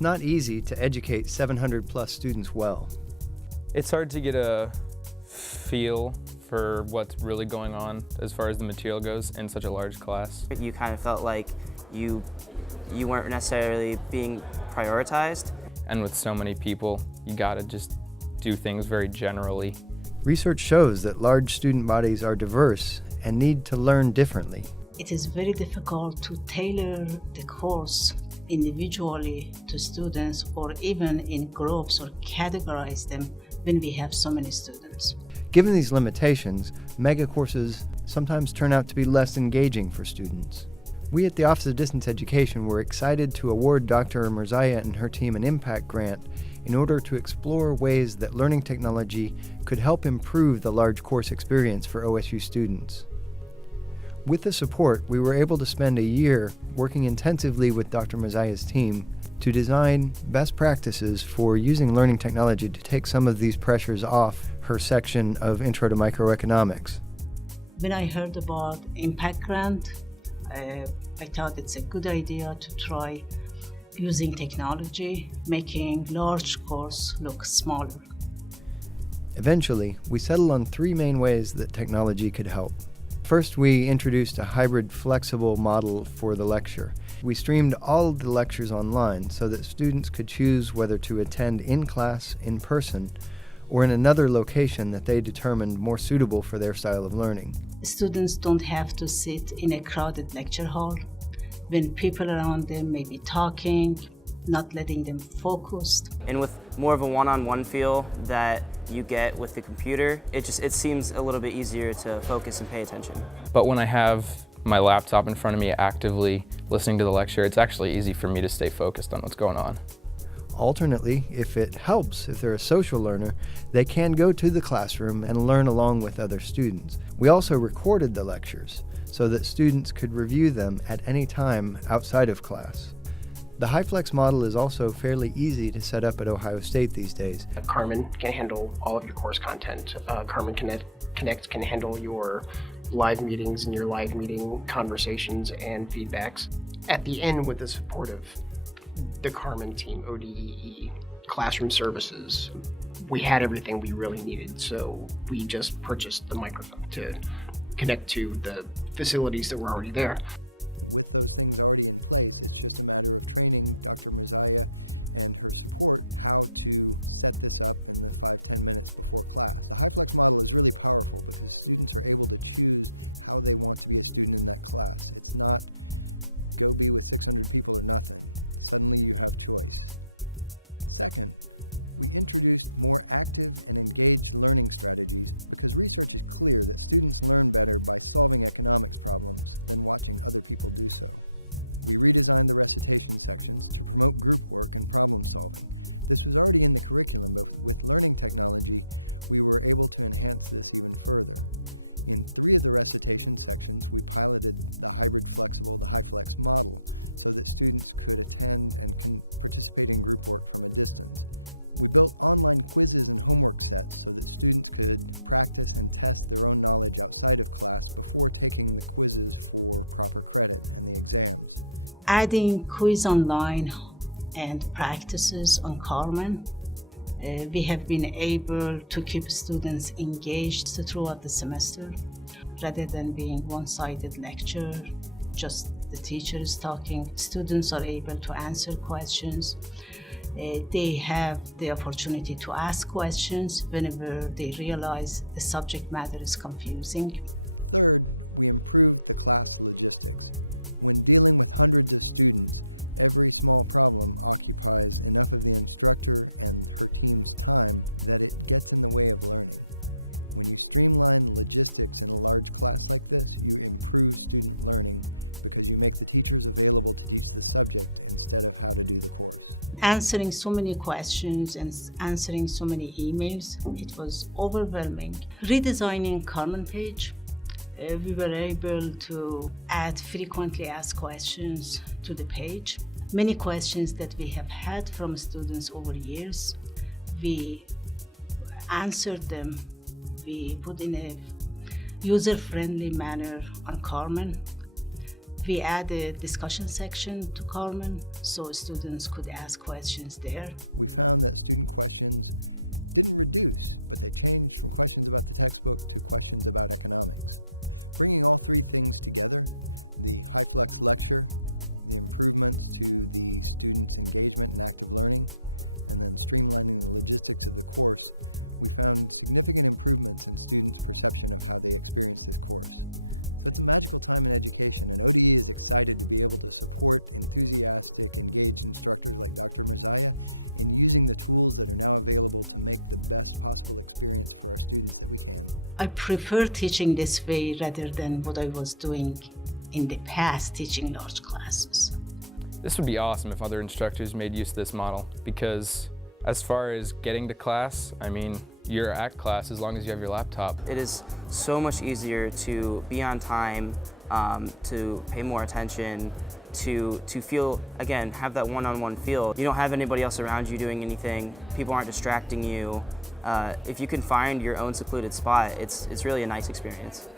It's not easy to educate 700 plus students well. It's hard to get a feel for what's really going on as far as the material goes in such a large class. You kind of felt like you weren't necessarily being prioritized. And with so many people, you gotta just do things very generally. Research shows that large student bodies are diverse and need to learn differently. It is very difficult to tailor the course individually to students or even in groups or categorize them when we have so many students. Given these limitations, mega courses sometimes turn out to be less engaging for students. We at the Office of Distance Education were excited to award Dr. Mirzaie and her team an impact grant in order to explore ways that learning technology could help improve the large course experience for OSU students. With the support, we were able to spend a year working intensively with Dr. Mirzaie's team to design best practices for using learning technology to take some of these pressures off her section of Intro to Microeconomics. When I heard about Impact Grant, I thought it's a good idea to try using technology, making large course look smaller. Eventually, we settled on three main ways that technology could help. First, we introduced a hybrid flexible model for the lecture. We streamed all of the lectures online so that students could choose whether to attend in class, in person, or in another location that they determined more suitable for their style of learning. Students don't have to sit in a crowded lecture hall when people around them may be talking, not letting them focus. And with more of a one-on-one feel that you get with the computer, it seems a little bit easier to focus and pay attention. But when I have my laptop in front of me actively listening to the lecture, it's actually easy for me to stay focused on what's going on. Alternately, if it helps, if they're a social learner, they can go to the classroom and learn along with other students. We also recorded the lectures so that students could review them at any time outside of class. The HiFlex model is also fairly easy to set up at Ohio State these days. Carmen can handle all of your course content. Carmen Connect can handle your live meetings and your live meeting conversations and feedbacks. At the end, with the support of the Carmen team, ODEE, classroom services, we had everything we really needed, so we just purchased the microphone to connect to the facilities that were already there. Adding quiz online and practices on Carmen, we have been able to keep students engaged throughout the semester rather than being one-sided lecture, just the teacher is talking. Students are able to answer questions. They have the opportunity to ask questions whenever they realize the subject matter is confusing. Answering so many questions and answering so many emails, it was overwhelming. Redesigning Carmen page, we were able to add frequently asked questions to the page. Many questions that we have had from students over years, we answered them. We put in a user-friendly manner on Carmen. We added discussion section to Carmen so students could ask questions there. I prefer teaching this way rather than what I was doing in the past, teaching large classes. This would be awesome if other instructors made use of this model, because as far as getting to class, I mean, you're at class as long as you have your laptop. It is so much easier to be on time, to pay more attention, to feel, again, have that one-on-one feel. You don't have anybody else around you doing anything. People aren't distracting you. If you can find your own secluded spot, it's really a nice experience.